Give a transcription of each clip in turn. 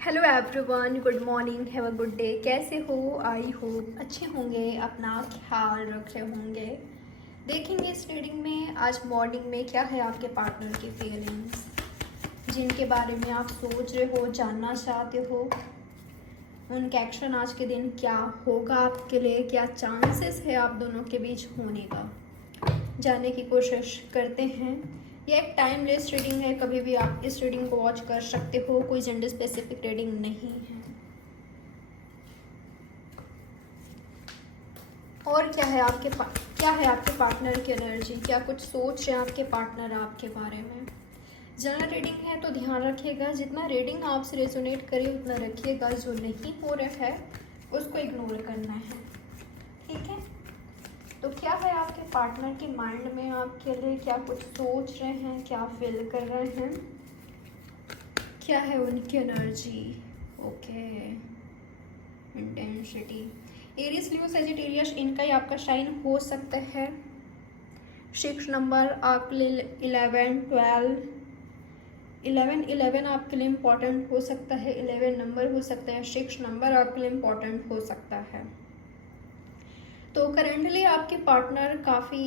Hello everyone, good morning, have a good day. कैसे हो? I hope अच्छे होंगे, अपना ख्याल रख रहे होंगे। देखेंगे इस रीडिंग में आज मॉर्निंग में क्या है आपके पार्टनर की फीलिंग्स, जिनके बारे में आप सोच रहे हो, जानना चाहते हो। उनका एक्शन आज के दिन क्या होगा आपके लिए, क्या चांसेस है आप दोनों के बीच होने का, जानने की कोशिश करते हैं। ये एक टाइमलेस रीडिंग है, कभी भी आप इस रीडिंग को वॉच कर सकते हो, कोई जेंडर स्पेसिफिक रीडिंग नहीं है। और क्या है आपके पार्टनर की एनर्जी, क्या कुछ सोच रहे हैं आपके पार्टनर आपके बारे में। जनरल रीडिंग है तो ध्यान रखिएगा, जितना रीडिंग आपसे रेजोनेट करे उतना रखिएगा, जो नहीं हो रहा है उसको इग्नोर करना है, ठीक है। तो क्या है आपके पार्टनर के माइंड में आपके लिए, क्या कुछ सोच रहे हैं, क्या फील कर रहे हैं, क्या है उनकी एनर्जी। Okay, intensity. एरिस, लियो, सेजिटेरियस, इनका ही आपका शाइन हो सकता है। 6 नंबर आपके लिए 11, 12, 11 आपके लिए इम्पॉर्टेंट हो सकता है। 11 नंबर हो सकता है, 6 नंबर आपके लिए इम्पॉर्टेंट हो सकता है। तो करेंटली आपके पार्टनर काफ़ी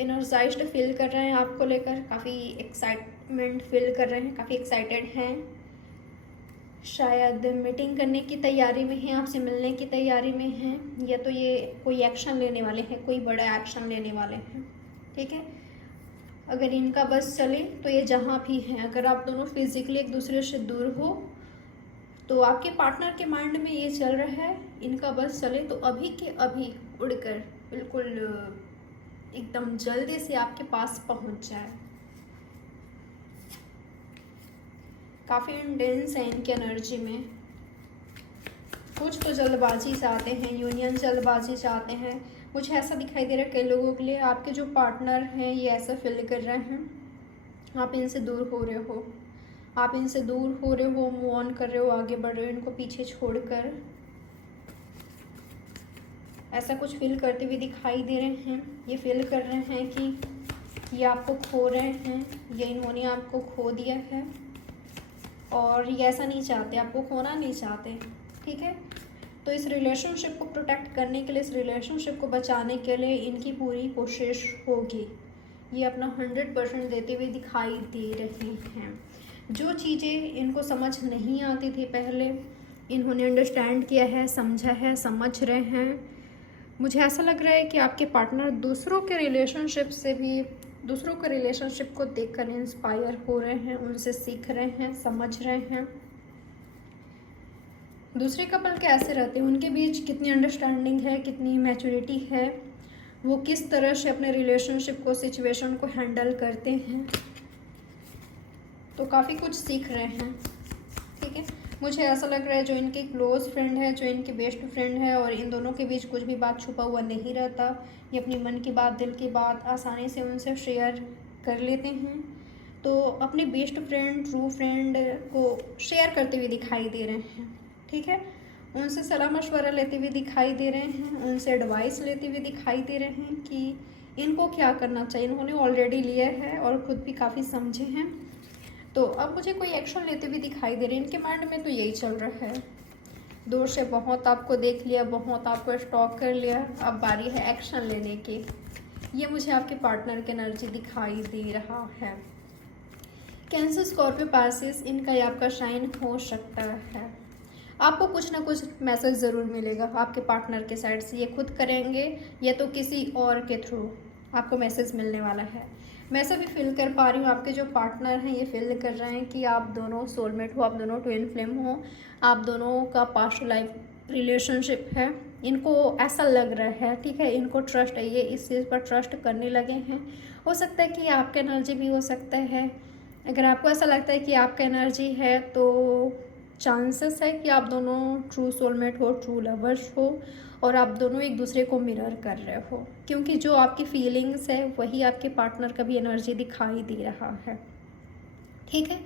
एनर्जाइज्ड फील कर रहे हैं आपको लेकर, काफ़ी एक्साइटमेंट फील कर रहे हैं, काफ़ी एक्साइटेड हैं। शायद मीटिंग करने की तैयारी में हैं, आपसे मिलने की तैयारी में हैं, या तो ये कोई एक्शन लेने वाले हैं, कोई बड़ा एक्शन लेने वाले हैं, ठीक है। अगर इनका बस चले तो ये जहाँ भी हैं, अगर आप दोनों फिजिकली एक दूसरे से दूर हो तो आपके पार्टनर के माइंड में ये चल रहा है, इनका बस चले तो अभी के अभी उड़कर बिल्कुल एकदम जल्दी से आपके पास पहुंच जाए। काफ़ी इंटेंस है इनकी एनर्जी में। कुछ तो जल्दबाजी चाहते हैं, यूनियन जल्दबाजी चाहते हैं। मुझे ऐसा दिखाई दे रहा है कई लोगों के लिए, आपके जो पार्टनर हैं ये ऐसा फील कर रहे हैं आप इनसे दूर हो रहे हो, आप इनसे दूर हो रहे हो, मूव ऑन कर रहे हो, आगे बढ़ रहे हो इनको पीछे छोड़कर। ऐसा कुछ फील करते हुए दिखाई दे रहे हैं। ये फील कर रहे हैं कि ये आपको खो रहे हैं, ये इन्होंने आपको खो दिया है, और ये ऐसा नहीं चाहते, आपको खोना नहीं चाहते, ठीक है। तो इस रिलेशनशिप को प्रोटेक्ट करने के लिए, इस रिलेशनशिप को बचाने के लिए इनकी पूरी कोशिश होगी। ये अपना 100% देते हुए दिखाई दे रहे हैं। जो चीज़ें इनको समझ नहीं आती थी पहले, इन्होंने अंडरस्टैंड किया है, समझा है, समझ रहे हैं। मुझे ऐसा लग रहा है कि आपके पार्टनर दूसरों के रिलेशनशिप को देखकर इंस्पायर हो रहे हैं, उनसे सीख रहे हैं, समझ रहे हैं। दूसरे कपल कैसे रहते हैं, उनके बीच कितनी अंडरस्टैंडिंग है, कितनी मैच्योरिटी है, वो किस तरह से अपने रिलेशनशिप को, सिचुएशन को हैंडल करते हैं। तो काफ़ी कुछ सीख रहे हैं, ठीक है। मुझे ऐसा लग रहा है जो इनके क्लोज फ्रेंड है, जो इनके बेस्ट फ्रेंड है, और इन दोनों के बीच कुछ भी बात छुपा हुआ नहीं रहता। ये अपनी मन की बात, दिल की बात आसानी से उनसे शेयर कर लेते हैं। तो अपने बेस्ट फ्रेंड, ट्रू फ्रेंड को शेयर करते हुए दिखाई दे रहे हैं, ठीक है। उनसे सलाह मशवरा लेते हुए दिखाई दे रहे हैं, उनसे एडवाइस लेते हुए दिखाई दे रहे हैं कि इनको क्या करना चाहिए। इन्होंने ऑलरेडी लिया है और ख़ुद भी काफ़ी समझे हैं। तो अब मुझे कोई एक्शन लेते हुए दिखाई दे रहे हैं, इनके माइंड में तो यही चल रहा है। दूर से बहुत आपको देख लिया, बहुत आपको स्टॉक कर लिया, अब बारी है एक्शन लेने की। ये मुझे आपके पार्टनर की एनर्जी दिखाई दे रहा है। कैंसर, स्कॉर्पियो, पाइसेस, इनका ही आपका शाइन हो सकता है। आपको कुछ ना कुछ मैसेज ज़रूर मिलेगा आपके पार्टनर के साइड से, ये खुद करेंगे या तो किसी और के थ्रू आपको मैसेज मिलने वाला है। मैं ऐसा भी फील कर पा रही हूँ, आपके जो पार्टनर हैं ये फील कर रहे हैं कि आप दोनों सोलमेट हो, आप दोनों ट्विन फ्लेम हो, आप दोनों का पास्ट लाइफ रिलेशनशिप है। इनको ऐसा लग रहा है, ठीक है, इनको ट्रस्ट है, ये इस चीज़ पर ट्रस्ट करने लगे हैं। हो सकता है कि आपका एनर्जी भी हो सकता है। अगर आपको ऐसा लगता है कि आपका एनर्जी है तो चांसेस है कि आप दोनों ट्रू सोलमेट हो, ट्रू लवर्स हो, और आप दोनों एक दूसरे को मिरर कर रहे हो, क्योंकि जो आपकी फीलिंग्स है वही आपके पार्टनर का भी एनर्जी दिखाई दे रहा है, ठीक है।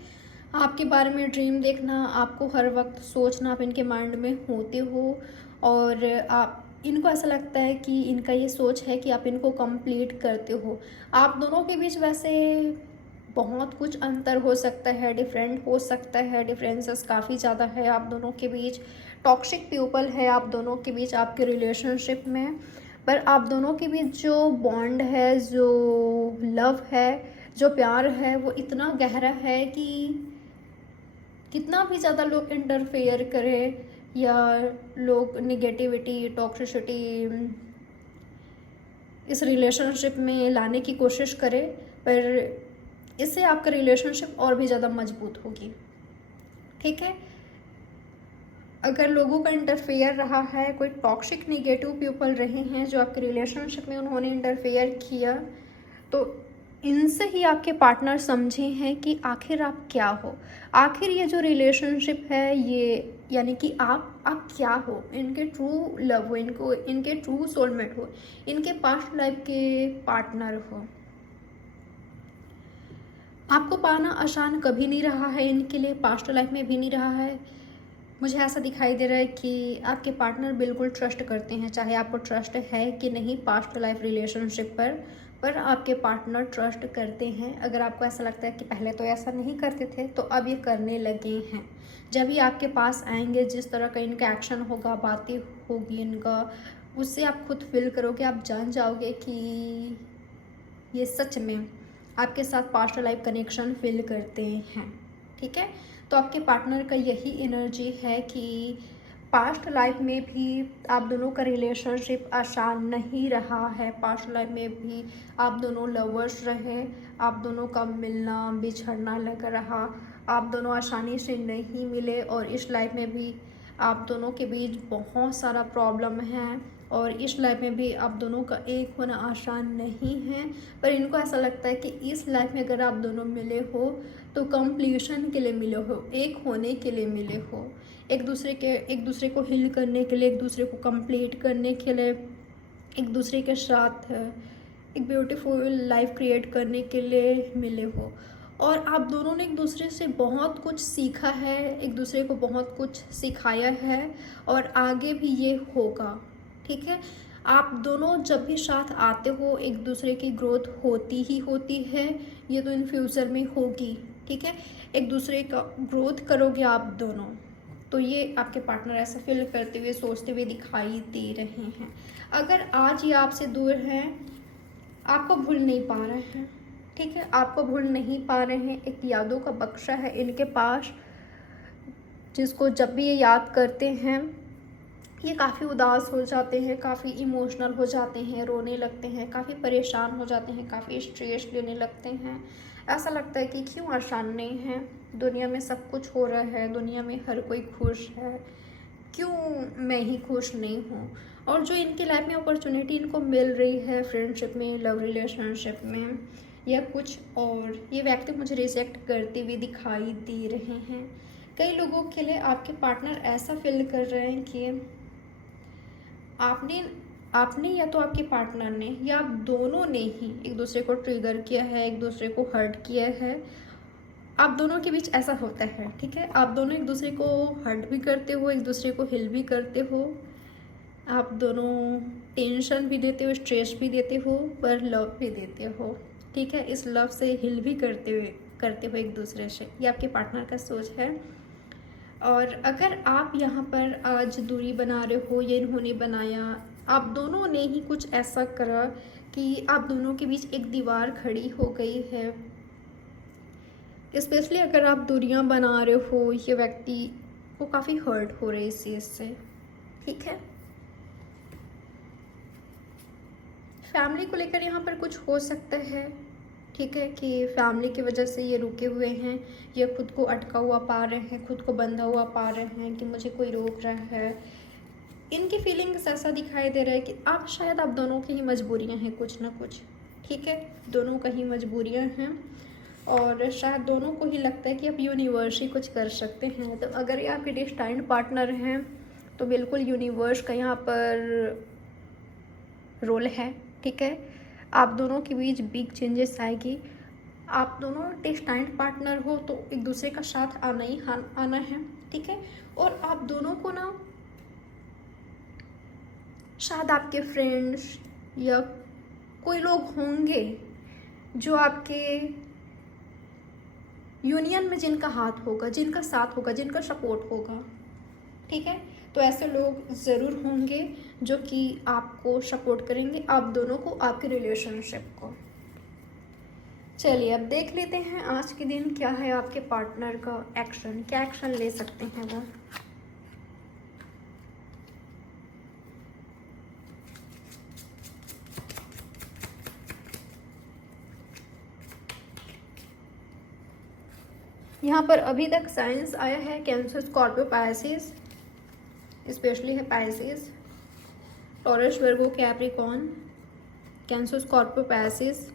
आपके बारे में ड्रीम देखना, आपको हर वक्त सोचना, आप इनके माइंड में होते हो, और आप इनको ऐसा लगता है कि इनका ये सोच है कि आप इनको कंप्लीट करते हो। आप दोनों के बीच वैसे बहुत कुछ अंतर हो सकता है, डिफरेंट हो सकता है, डिफरेंसेस काफ़ी ज़्यादा है आप दोनों के बीच। टॉक्सिक पीपल है आप दोनों के बीच आपके रिलेशनशिप में, पर आप दोनों के बीच जो बॉन्ड है, जो लव है, जो प्यार है, वो इतना गहरा है कि कितना भी ज़्यादा लोग इंटरफेयर करें या लोग निगेटिविटी, टॉक्सिसिटी इस रिलेशनशिप में लाने की कोशिश करें, पर इससे आपका रिलेशनशिप और भी ज़्यादा मजबूत होगी। ठीक है, अगर लोगों का इंटरफेयर रहा है, कोई टॉक्सिक निगेटिव पीपल रहे हैं जो आपके रिलेशनशिप में उन्होंने इंटरफेयर किया, तो इनसे ही आपके पार्टनर समझे हैं कि आखिर आप क्या हो, आखिर ये जो रिलेशनशिप है ये, यानी कि आप क्या हो, इनके ट्रू लव हो, इनके ट्रू सोलमेट हो, इनके पास्ट लाइफ के पार्टनर हो। आपको पाना आसान कभी नहीं रहा है, इनके लिए पास्ट लाइफ में भी नहीं रहा है। मुझे ऐसा दिखाई दे रहा है कि आपके पार्टनर बिल्कुल ट्रस्ट करते हैं, चाहे आपको ट्रस्ट है कि नहीं पास्ट लाइफ रिलेशनशिप पर आपके पार्टनर ट्रस्ट करते हैं। अगर आपको ऐसा लगता है कि पहले तो ऐसा नहीं करते थे तो अब ये करने लगे हैं, जब ये आपके पास आएंगे, जिस तरह का इनका एक्शन होगा, बातें होगी इनका, उससे आप खुद फील करोगे, आप जान जाओगे कि ये सच में आपके साथ पास्ट लाइफ कनेक्शन फील करते हैं। ठीक है, तो आपके पार्टनर का यही एनर्जी है कि पास्ट लाइफ में भी आप दोनों का रिलेशनशिप आसान नहीं रहा है, पास्ट लाइफ में भी आप दोनों लवर्स रहे, आप दोनों का मिलना बिछड़ना लग रहा, आप दोनों आसानी से नहीं मिले, और इस लाइफ में भी आप दोनों के बीच बहुत सारा प्रॉब्लम है, और इस लाइफ में भी आप दोनों का एक होना आसान नहीं है। पर इनको ऐसा लगता है कि इस लाइफ में अगर आप दोनों मिले हो तो कंप्लीशन के लिए मिले हो, एक होने के लिए मिले हो, एक दूसरे को हील करने के लिए, एक दूसरे को कंप्लीट करने के लिए, एक दूसरे के साथ एक ब्यूटीफुल लाइफ क्रिएट करने के लिए मिले हो। और आप दोनों ने एक दूसरे से बहुत कुछ सीखा है, एक दूसरे को बहुत कुछ सिखाया है, और आगे भी ये होगा। ठीक है, आप दोनों जब भी साथ आते हो एक दूसरे की ग्रोथ होती ही होती है, ये तो इन फ्यूचर में होगी। ठीक है, एक दूसरे का ग्रोथ करोगे आप दोनों, तो ये आपके पार्टनर ऐसा फील करते हुए, सोचते हुए दिखाई दे रहे हैं। अगर आज ये आपसे दूर हैं, आपको भूल नहीं पा रहे हैं, ठीक है, आपको भूल नहीं पा रहे हैं, एक यादों का बक्सा है इनके पास, जिसको जब भी ये याद करते हैं ये काफ़ी उदास हो जाते हैं, काफ़ी इमोशनल हो जाते हैं, रोने लगते हैं, काफ़ी परेशान हो जाते हैं, काफ़ी स्ट्रेस लेने लगते हैं। ऐसा लगता है कि क्यों आसान नहीं है, दुनिया में सब कुछ हो रहा है, दुनिया में हर कोई खुश है, क्यों मैं ही खुश नहीं हूँ। और जो इनकी लाइफ में अपॉर्चुनिटी इनको मिल रही है फ्रेंडशिप में, लव रिलेशनशिप में, या कुछ और, ये व्यक्ति मुझे रिजेक्ट करते हुए दिखाई दे रहे हैं। कई लोगों के लिए आपके पार्टनर ऐसा फील कर रहे हैं कि आपने या तो आपके पार्टनर ने या आप दोनों ने ही एक दूसरे को ट्रिगर किया है, एक दूसरे को हर्ट किया है। आप दोनों के बीच ऐसा होता है, ठीक है, आप दोनों एक दूसरे को हर्ट भी करते हो, एक दूसरे को हिल भी करते हो, आप दोनों टेंशन भी देते हो, स्ट्रेस भी देते हो, पर लव भी देते हो। ठीक है, इस लव से हिल भी करते हो एक दूसरे से, ये आपके पार्टनर का सोच है। और अगर आप यहाँ पर आज दूरी बना रहे हो, ये इन्होंने बनाया, आप दोनों ने ही कुछ ऐसा करा कि आप दोनों के बीच एक दीवार खड़ी हो गई है। स्पेशली अगर आप दूरियां बना रहे हो, ये व्यक्ति को काफ़ी हर्ट हो रही है इस चीज़ से। ठीक है, फैमिली को लेकर यहाँ पर कुछ हो सकता है, ठीक है, कि फैमिली की वजह से ये रुके हुए हैं, ये खुद को अटका हुआ पा रहे हैं, खुद को बंधा हुआ पा रहे हैं कि मुझे कोई रोक रहा है। इनकी फीलिंग्स ऐसा दिखाई दे रहा है कि शायद आप दोनों की ही मजबूरियां हैं कुछ ना कुछ। ठीक है, दोनों का ही मजबूरियां हैं, और शायद दोनों को ही लगता है कि आप यूनिवर्स ही कुछ कर सकते हैं। तो अगर ये आपके डेस्टाइन्ड पार्टनर हैं तो बिल्कुल यूनिवर्स का यहाँ पर रोल है। ठीक है, आप दोनों के बीच बिग चेंजेस आएगी। आप दोनों डेस्टाइन्ड पार्टनर हो तो एक दूसरे का साथ आना ही आना है। ठीक है, और आप दोनों को ना शायद आपके फ्रेंड्स या कोई लोग होंगे जो आपके यूनियन में जिनका हाथ होगा, जिनका साथ होगा, जिनका सपोर्ट होगा, ठीक है। तो ऐसे लोग ज़रूर होंगे जो कि आपको सपोर्ट करेंगे, आप दोनों को, आपके रिलेशनशिप को। चलिए अब देख लेते हैं आज के दिन क्या है आपके पार्टनर का एक्शन, क्या एक्शन ले सकते हैं वो। यहाँ पर अभी तक साइंस आया है कैंसर, स्कॉर्पियो, पाइसेस, स्पेशली है Pisces, Taurus, Virgo, Capricorn, Cancer, Scorpio, Pisces,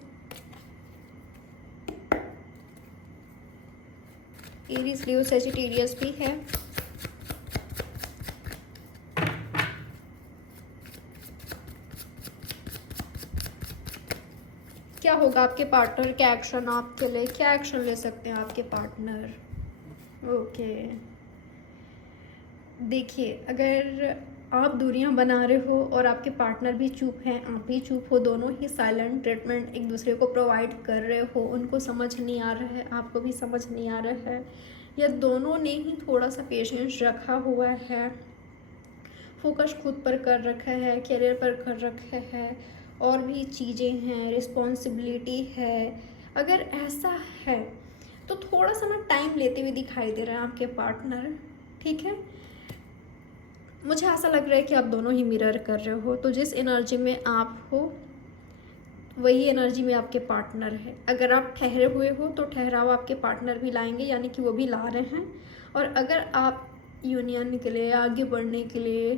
Aries, Leo, Sagittarius भी है। क्या होगा आपके पार्टनर, क्या एक्शन आपके लिए, क्या एक्शन ले सकते हैं आपके पार्टनर। ओके, देखिए अगर आप दूरियां बना रहे हो और आपके पार्टनर भी चुप हैं, आप भी चुप हो, दोनों ही साइलेंट ट्रीटमेंट एक दूसरे को प्रोवाइड कर रहे हो, उनको समझ नहीं आ रहा है, आपको भी समझ नहीं आ रहा है, या दोनों ने ही थोड़ा सा पेशेंस रखा हुआ है, फोकस खुद पर कर रखा है, करियर पर कर रखा है, और भी चीज़ें हैं, रिस्पॉन्सिबिलिटी है, अगर ऐसा है तो थोड़ा सा ना टाइम लेते हुए दिखाई दे रहा है आपके पार्टनर, ठीक है। मुझे ऐसा लग रहा है कि आप दोनों ही मिरर कर रहे हो, तो जिस एनर्जी में आप हो वही एनर्जी में आपके पार्टनर है। अगर आप ठहरे हुए हो तो ठहराव आपके पार्टनर भी लाएंगे, यानी कि वो भी ला रहे हैं। और अगर आप यूनियन के लिए, आगे बढ़ने के लिए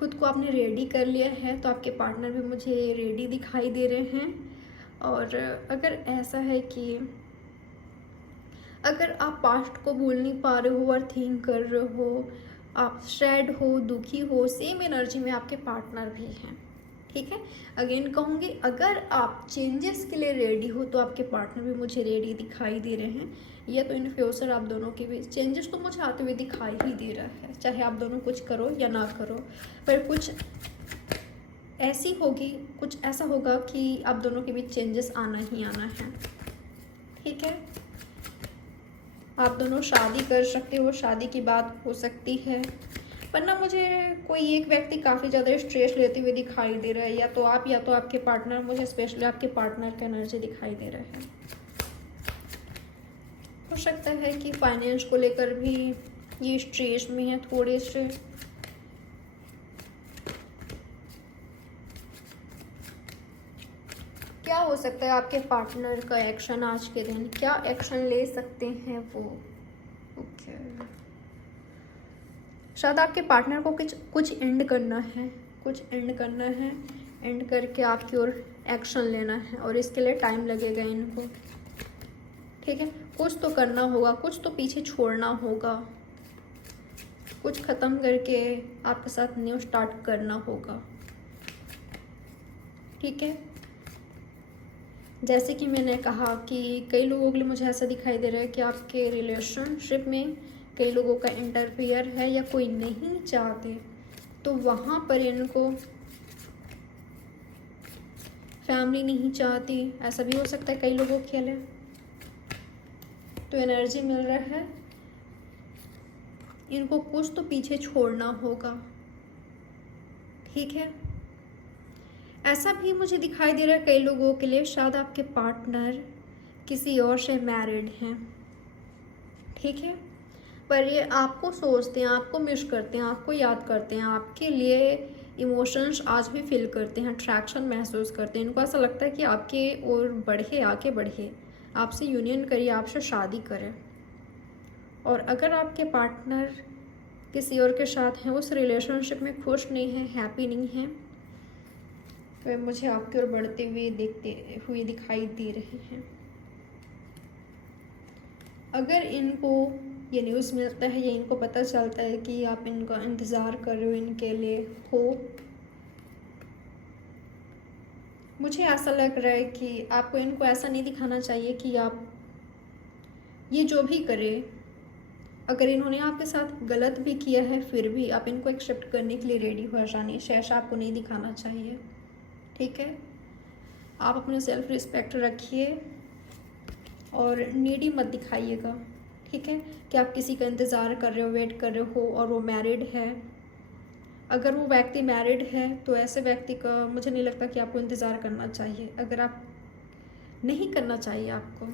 खुद को आपने रेडी कर लिया है, तो आपके पार्टनर भी मुझे रेडी दिखाई दे रहे हैं। और अगर ऐसा है कि अगर आप पास्ट को भूल नहीं पा रहे हो और थिंक कर रहे हो, आप सैड हो, दुखी हो, सेम एनर्जी में आपके पार्टनर भी हैं, ठीक है। अगेन कहूँगी, अगर आप चेंजेस के लिए रेडी हो तो आपके पार्टनर भी मुझे रेडी दिखाई दे रहे हैं। या तो इन फ्यूचर आप दोनों के बीच चेंजेस तो मुझे आते हुए दिखाई ही दे रहा है, चाहे आप दोनों कुछ करो या ना करो, पर कुछ ऐसी होगी, कुछ ऐसा होगा कि आप दोनों के बीच चेंजेस आना ही आना है, ठीक है। आप दोनों शादी कर सकते हो, शादी की बात हो सकती है, वरना मुझे कोई एक व्यक्ति काफ़ी ज़्यादा स्ट्रेस लेते हुए दिखाई दे रहा है, या तो आप या तो आपके पार्टनर। मुझे स्पेशली आपके पार्टनर का एनर्जी दिखाई दे रहा है। हो सकता है कि फाइनेंस को लेकर भी ये स्ट्रेस में है थोड़े से। क्या हो सकता है आपके पार्टनर का एक्शन आज के दिन, क्या एक्शन ले सकते हैं वो। ओके, शायद आपके पार्टनर को कुछ एंड करना है, कुछ एंड करना है, एंड करके आपकी ओर एक्शन लेना है, और इसके लिए टाइम लगेगा इनको, ठीक है। कुछ तो करना होगा, कुछ तो पीछे छोड़ना होगा, कुछ ख़त्म करके आपके साथ न्यू स्टार्ट करना होगा, ठीक है। जैसे कि मैंने कहा कि कई लोगों के लिए मुझे ऐसा दिखाई दे रहा है कि आपके रिलेशनशिप में कई लोगों का इंटरफेयर है, या कोई नहीं चाहते, तो वहाँ पर इनको फैमिली नहीं चाहती, ऐसा भी हो सकता है कई लोगों के लिए। तो एनर्जी मिल रहा है, इनको कुछ तो पीछे छोड़ना होगा, ठीक है। ऐसा भी मुझे दिखाई दे रहा है कई लोगों के लिए, शायद आपके पार्टनर किसी और से मैरिड हैं, ठीक है, पर ये आपको सोचते हैं, आपको मिस करते हैं, आपको याद करते हैं, आपके लिए इमोशंस आज भी फील करते हैं, अट्रैक्शन महसूस करते हैं। इनको ऐसा लगता है कि आपके और बढ़े, आगे बढ़े, आपसे यूनियन करिए, आपसे शादी करें। और अगर आपके पार्टनर किसी और के साथ हैं, उस रिलेशनशिप में खुश नहीं है, हैप्पी नहीं है, वे मुझे आपकी ओर बढ़ते हुए देखते हुए दिखाई दे रहे हैं। अगर इनको ये न्यूज़ मिलता है या इनको पता चलता है कि आप इनका इंतज़ार कर रहे हो, इनके लिए हो, मुझे ऐसा लग रहा है कि आपको इनको ऐसा नहीं दिखाना चाहिए कि आप ये जो भी करें, अगर इन्होंने आपके साथ गलत भी किया है फिर भी आप इनको एक्सेप्ट करने के लिए रेडी हो आसानी से, ऐसा आपको नहीं दिखाना चाहिए, ठीक है। आप अपने सेल्फ रिस्पेक्ट रखिए और नीडी मत दिखाइएगा, ठीक है, कि आप किसी का इंतज़ार कर रहे हो, वेट कर रहे हो और वो मैरिड है। अगर वो व्यक्ति मैरिड है तो ऐसे व्यक्ति का मुझे नहीं लगता कि आपको इंतज़ार करना चाहिए। अगर आप नहीं करना चाहिए आपको,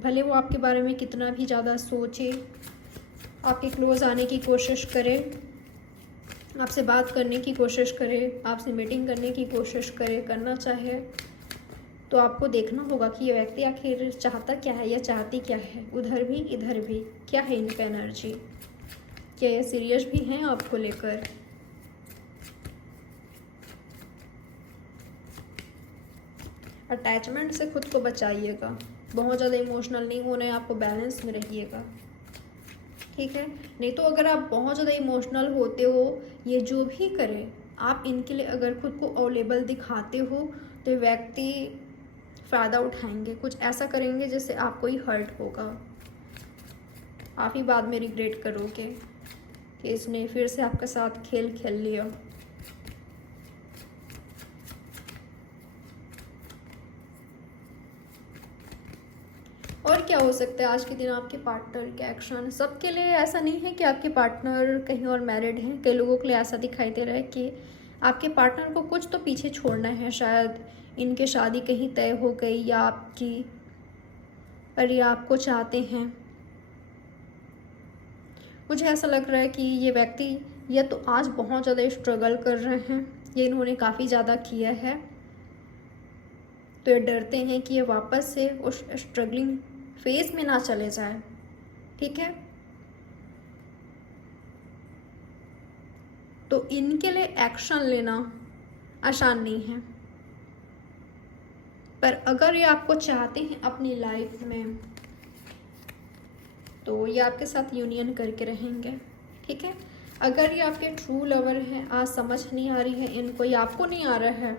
भले वो आपके बारे में कितना भी ज़्यादा सोचे, आपके क्लोज़ आने की कोशिश करे, आपसे बात करने की कोशिश करे, आपसे मीटिंग करने की कोशिश करे, करना चाहे, तो आपको देखना होगा कि ये व्यक्ति आखिर चाहता क्या है या चाहती क्या है। उधर भी इधर भी क्या है इनका एनर्जी, क्या ये सीरियस भी हैं आपको लेकर। अटैचमेंट से खुद को बचाइएगा, बहुत ज़्यादा इमोशनल नहीं होना है आपको, बैलेंस में रहिएगा, ठीक है। नहीं तो अगर आप बहुत ज़्यादा इमोशनल होते हो, ये जो भी करें आप इनके लिए अगर खुद को अवेलेबल दिखाते हो तो व्यक्ति फ़ायदा उठाएंगे, कुछ ऐसा करेंगे जिससे आपको ही हर्ट होगा। आप ही बाद में रिग्रेट करोगे कि इसने फिर से आपके साथ खेल खेल लिया। और क्या हो सकता है आज के दिन आपके पार्टनर के एक्शन। सबके लिए ऐसा नहीं है कि आपके पार्टनर कहीं और मैरिड हैं। कई लोगों के लिए ऐसा दिखाई दे रहा है कि आपके पार्टनर को कुछ तो पीछे छोड़ना है, शायद इनके शादी कहीं तय हो गई या आपकी, पर ये आपको चाहते हैं। मुझे ऐसा लग रहा है कि ये व्यक्ति या तो आज बहुत ज़्यादा स्ट्रगल कर रहे हैं, ये इन्होंने काफ़ी ज़्यादा किया है, तो ये डरते हैं कि ये वापस से उस स्ट्रगलिंग फेज में ना चले जाए, ठीक है। तो इनके लिए एक्शन लेना आसान नहीं है, पर अगर ये आपको चाहते हैं अपनी लाइफ में तो ये आपके साथ यूनियन करके रहेंगे, ठीक है। अगर ये आपके ट्रू लवर हैं, आज समझ नहीं आ रही है इनको या आपको नहीं आ रहा है,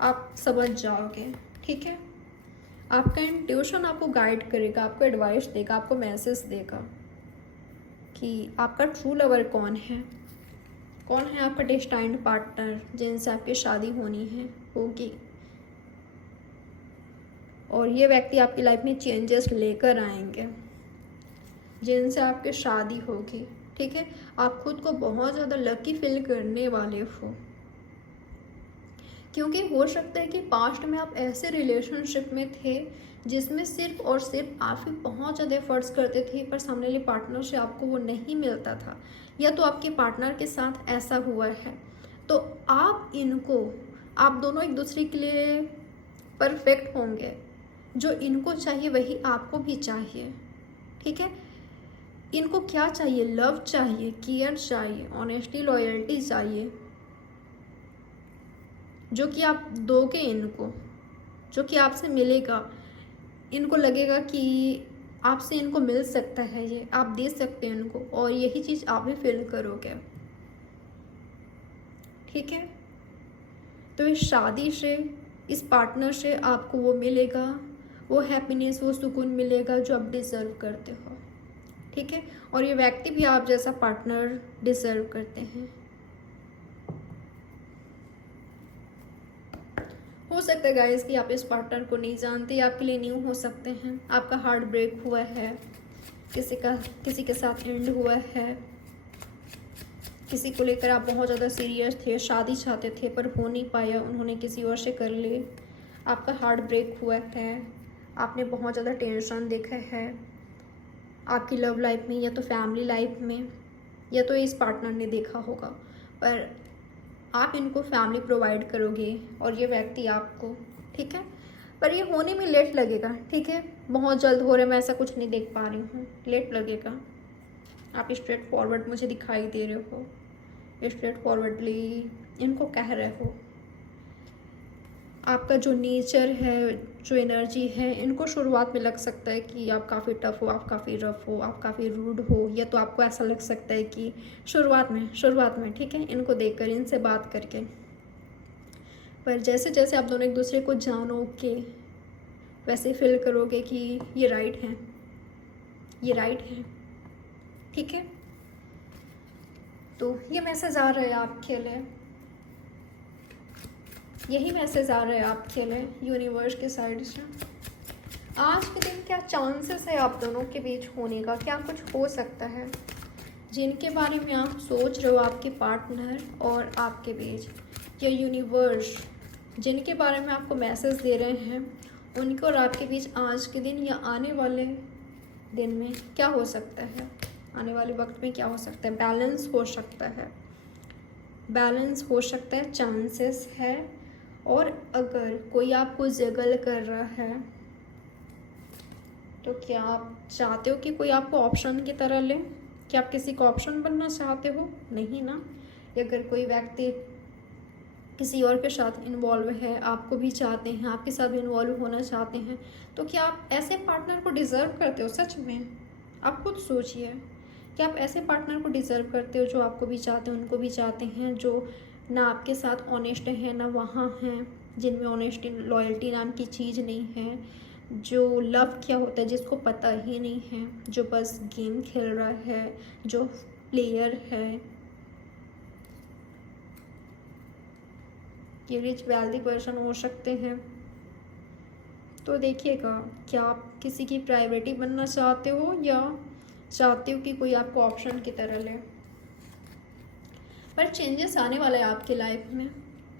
आप समझ जाओगे, ठीक है। आपका इंट्यूशन आपको गाइड करेगा, आपको एडवाइस देगा, आपको मैसेज देगा कि आपका ट्रू लवर कौन है, कौन है आपका डेस्टाइन्ड पार्टनर जिनसे आपकी शादी होनी है, होगी। और ये व्यक्ति आपकी लाइफ में चेंजेस लेकर आएंगे जिनसे आपकी शादी होगी, ठीक है। आप खुद को बहुत ज़्यादा लकी फील करने वाले हो, क्योंकि हो सकता है कि पास्ट में आप ऐसे रिलेशनशिप में थे जिसमें सिर्फ और सिर्फ आप ही बहुत ज़्यादा एफर्ट्स करते थे, पर सामने वाले पार्टनर से आपको वो नहीं मिलता था, या तो आपके पार्टनर के साथ ऐसा हुआ है। तो आप दोनों एक दूसरे के लिए परफेक्ट होंगे, जो इनको चाहिए वही आपको भी चाहिए, ठीक है। इनको क्या चाहिए, लव चाहिए, केयर चाहिए, ऑनेस्टी, लॉयल्टी चाहिए, जो कि आप दोगे इनको, जो कि आपसे मिलेगा। इनको लगेगा कि आपसे इनको मिल सकता है, ये आप दे सकते हैं इनको, और यही चीज़ आप भी फील करोगे, ठीक है। तो इस शादी से, इस पार्टनर से आपको वो मिलेगा, वो हैप्पीनेस, वो सुकून मिलेगा जो आप डिज़र्व करते हो, ठीक है। और ये व्यक्ति भी आप जैसा पार्टनर डिज़र्व करते हैं। हो सकता है गाइस कि आप इस पार्टनर को नहीं जानते, आपके लिए न्यू हो सकते हैं, आपका हार्ट ब्रेक हुआ है, किसी के साथ एंड हुआ है, किसी को लेकर आप बहुत ज़्यादा सीरियस थे, शादी चाहते थे पर हो नहीं पाया, उन्होंने किसी और से कर ली, आपका हार्ट ब्रेक हुआ है, आपने बहुत ज़्यादा टेंशन देखा है आपकी लव लाइफ में या तो फैमिली लाइफ में, या तो इस पार्टनर ने देखा होगा, पर आप इनको फैमिली प्रोवाइड करोगे और ये व्यक्ति आपको, ठीक है। पर ये होने में लेट लगेगा, ठीक है, बहुत जल्द हो रहा है, मैं ऐसा कुछ नहीं देख पा रही हूँ, लेट लगेगा। आप स्ट्रेट फॉरवर्ड मुझे दिखाई दे रहे हो, स्ट्रेट फॉरवर्डली इनको कह रहे हो। आपका जो नेचर है, जो एनर्जी है, इनको शुरुआत में लग सकता है कि आप काफ़ी टफ हो, आप काफ़ी रफ हो, आप काफ़ी रूड हो, या तो आपको ऐसा लग सकता है कि शुरुआत में, ठीक है, इनको देखकर, इनसे बात करके। पर जैसे जैसे आप दोनों एक दूसरे को जानोगे वैसे फील करोगे कि ये राइट है, ये राइट है, ठीक है। तो ये मैसेज आ रहा है आपके लिए, यही मैसेज आ रहा है आपके लिए यूनिवर्स के साइड से। आज के दिन क्या चांसेस है आप दोनों के बीच होने का, क्या कुछ हो सकता है? जिनके बारे में आप सोच रहे हो आपके पार्टनर और आपके बीच, या यूनिवर्स जिनके बारे में आपको मैसेज दे रहे हैं, उनके और आपके बीच आज के दिन या आने वाले दिन में क्या हो सकता है? आने वाले वक्त में क्या हो सकता है? बैलेंस हो सकता है, बैलेंस हो सकता है, चांसेस है। और अगर कोई आपको जगल कर रहा है तो क्या आप चाहते हो कि कोई आपको ऑप्शन की तरह ले? क्या आप किसी को ऑप्शन बनना चाहते हो? नहीं ना। अगर कोई व्यक्ति किसी और के साथ इन्वॉल्व है, आपको भी चाहते हैं, आपके साथ भी इन्वॉल्व होना चाहते हैं, तो क्या आप ऐसे पार्टनर को डिज़र्व करते हो? सच में आप खुद सोचिए, क्या आप ऐसे पार्टनर को डिज़र्व करते हो जो आपको भी चाहते हैं, उनको भी चाहते हैं, जो ना आपके साथ ऑनेस्ट है ना वहाँ हैं, जिनमें ऑनेस्टी लॉयल्टी नाम की चीज़ नहीं है, जो लव क्या होता है जिसको पता ही नहीं है, जो बस गेम खेल रहा है, जो प्लेयर है। ये रिच वेल्दी पर्सन हो सकते हैं। तो देखिएगा, क्या आप किसी की प्रायोरिटी बनना चाहते हो या चाहते हो कि कोई आपको ऑप्शन की तरह ले? पर चेंजेस आने वाला है आपकी लाइफ में,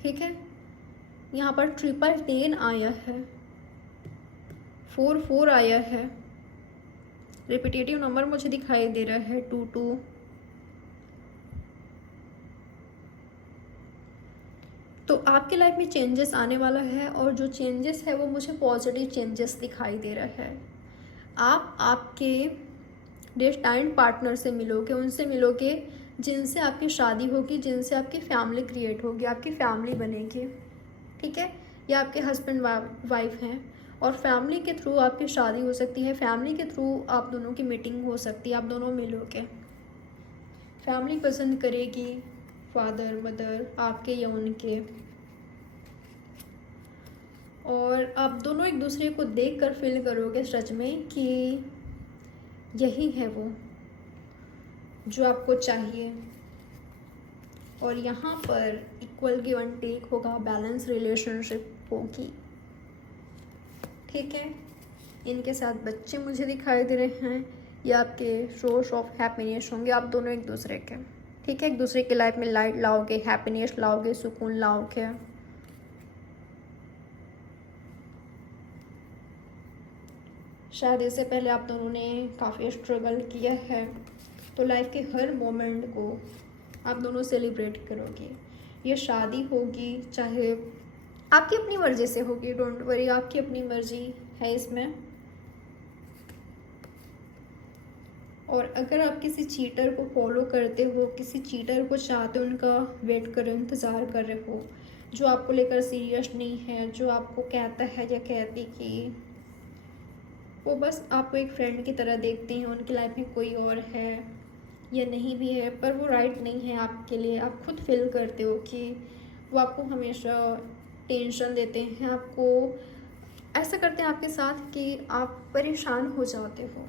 ठीक है। यहाँ पर 1010 आया है, 44 आया है, रिपीटेटिव नंबर मुझे दिखाई दे रहा है 22। तो आपके लाइफ में चेंजेस आने वाला है, और जो चेंजेस है वो मुझे पॉजिटिव चेंजेस दिखाई दे रहा है। आप आपके डेस्टाइन्ड पार्टनर से मिलोगे, उनसे मिलोगे जिनसे आपकी शादी होगी, जिनसे आपकी फैमिली क्रिएट होगी, आपकी फैमिली बनेगी, ठीक है। या आपके हस्बैंड वाइफ हैं और फैमिली के थ्रू आपकी शादी हो सकती है, फैमिली के थ्रू आप दोनों की मीटिंग हो सकती है, आप दोनों मिलोगे। फैमिली पसंद करेगी, फादर मदर आपके या उनके, और आप दोनों एक दूसरे को देखकर फील करोगे सच में कि यही है वो जो आपको चाहिए। और यहाँ पर इक्वल गिव एंड टेक होगा, बैलेंस रिलेशनशिप होगी, ठीक है। इनके साथ बच्चे मुझे दिखाई दे रहे हैं, ये आपके सोर्स ऑफ हैप्पीनेस होंगे, आप दोनों एक दूसरे के, ठीक है। एक दूसरे की लाइफ में लाइट लाओगे, हैप्पीनेस लाओगे, सुकून लाओगे। शायद इससे पहले आप दोनों ने काफ़ी स्ट्रगल किया है, तो लाइफ के हर मोमेंट को आप दोनों सेलिब्रेट करोगे। ये शादी होगी, चाहे आपकी अपनी मर्ज़ी से होगी, डोंट वरी, आपकी अपनी मर्ज़ी है इसमें। और अगर आप किसी चीटर को फॉलो करते हो, किसी चीटर को चाहते हो, उनका वेट कर रहे हो, इंतज़ार कर रहे हो, जो आपको लेकर सीरियस नहीं है, जो आपको कहता है या कहती कि वो बस आपको एक फ्रेंड की तरह देखते हैं, उनकी लाइफ में कोई और है या नहीं भी है, पर वो राइट नहीं है आपके लिए, आप खुद फील करते हो कि वो आपको हमेशा टेंशन देते हैं, आपको ऐसा करते हैं आपके साथ कि आप परेशान हो जाते हो।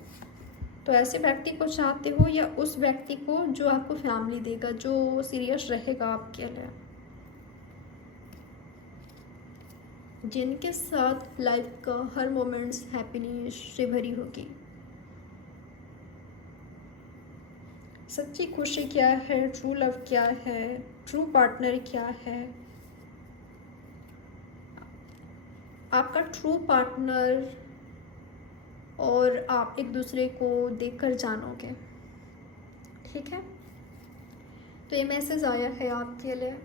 तो ऐसे व्यक्ति को चाहते हो, या उस व्यक्ति को जो आपको फैमिली देगा, जो सीरियस रहेगा आपके लिए, जिनके साथ लाइफ का हर मोमेंट्स हैप्पीनेस से भरी होगी। सच्ची खुशी क्या है, ट्रू लव क्या है, ट्रू पार्टनर क्या है, आपका ट्रू पार्टनर, और आप एक दूसरे को देखकर जानोगे, ठीक है। तो ये मैसेज आया है आपके लिए।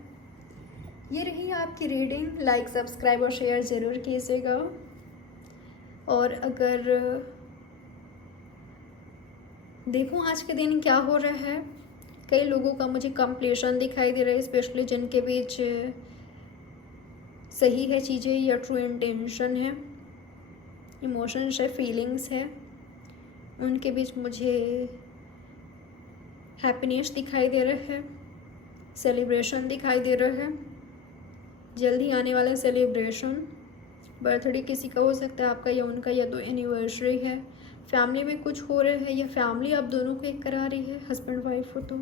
ये रही आपकी रीडिंग। लाइक सब्सक्राइब और शेयर ज़रूर कीजिएगा। और अगर देखूं आज के दिन क्या हो रहा है, कई लोगों का मुझे कंप्लीशन दिखाई दे रहा है, स्पेशली जिनके बीच सही है चीज़ें या ट्रू इंटेंशन है, इमोशंस है, फीलिंग्स है, उनके बीच मुझे हैप्पीनेस दिखाई दे रहा है, सेलिब्रेशन दिखाई दे रहा है, जल्दी आने वाला सेलिब्रेशन। बर्थडे किसी का हो सकता है, आपका या उनका, या तो एनिवर्सरी है, फैमिली में कुछ हो रहा है, या फैमिली आप दोनों को एक करा रही है, हस्बैंड वाइफ हो तो,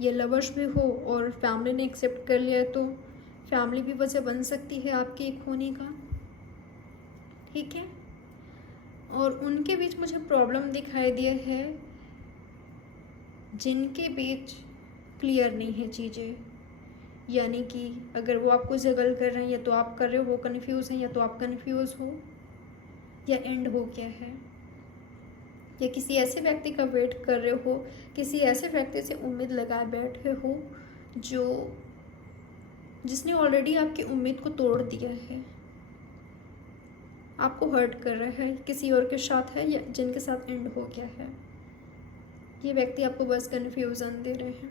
ये लवर्स भी हो और फैमिली ने एक्सेप्ट कर लिया है, तो फैमिली भी वजह बन सकती है आपके एक होने का। ठीक है। और उनके बीच मुझे प्रॉब्लम दिखाई दिया है जिनके बीच क्लियर नहीं है चीज़ें, यानी कि अगर वो आपको जगल कर रहे हैं या तो आप कर रहे हो, वो कन्फ्यूज़ हैं या तो आप कन्फ्यूज़ हो, या एंड हो गया है, या किसी ऐसे व्यक्ति का वेट कर रहे हो, किसी ऐसे व्यक्ति से उम्मीद लगाए बैठे हो जिसने ऑलरेडी आपकी उम्मीद को तोड़ दिया है, आपको हर्ट कर रहा है, किसी और के साथ है या जिनके साथ एंड हो गया है। ये व्यक्ति आपको बस कन्फ्यूज़न दे रहे हैं,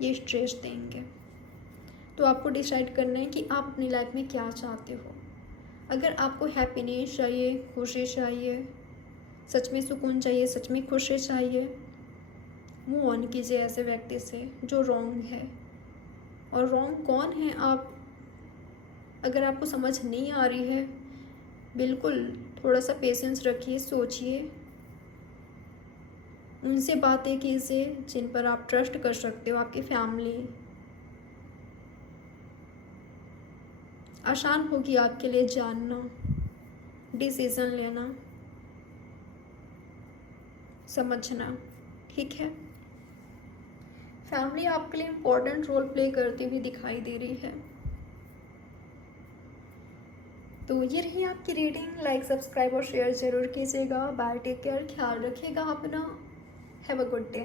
ये स्ट्रेस देंगे। तो आपको डिसाइड करना है कि आप अपनी लाइफ में क्या चाहते हो। अगर आपको हैप्पीनेस चाहिए, खुशी चाहिए, सच में सुकून चाहिए, सच में खुशी चाहिए, मूव ऑन कीजिए ऐसे व्यक्ति से जो रॉन्ग है। और रॉन्ग कौन है, आप अगर आपको समझ नहीं आ रही है, बिल्कुल थोड़ा सा पेशेंस रखिए, सोचिए, उनसे बातें कीजिए जिन पर आप ट्रस्ट कर सकते हो, आपकी फैमिली। आसान होगी आपके लिए जानना, डिसीज़न लेना, समझना, ठीक है। फैमिली आपके लिए इम्पोर्टेंट रोल प्ले करती हुई दिखाई दे रही है। तो ये रही आपकी रीडिंग। लाइक, सब्सक्राइब और शेयर ज़रूर कीजिएगा। बाय, टेक केयर, ख्याल रखिएगा अपना। Have a good day.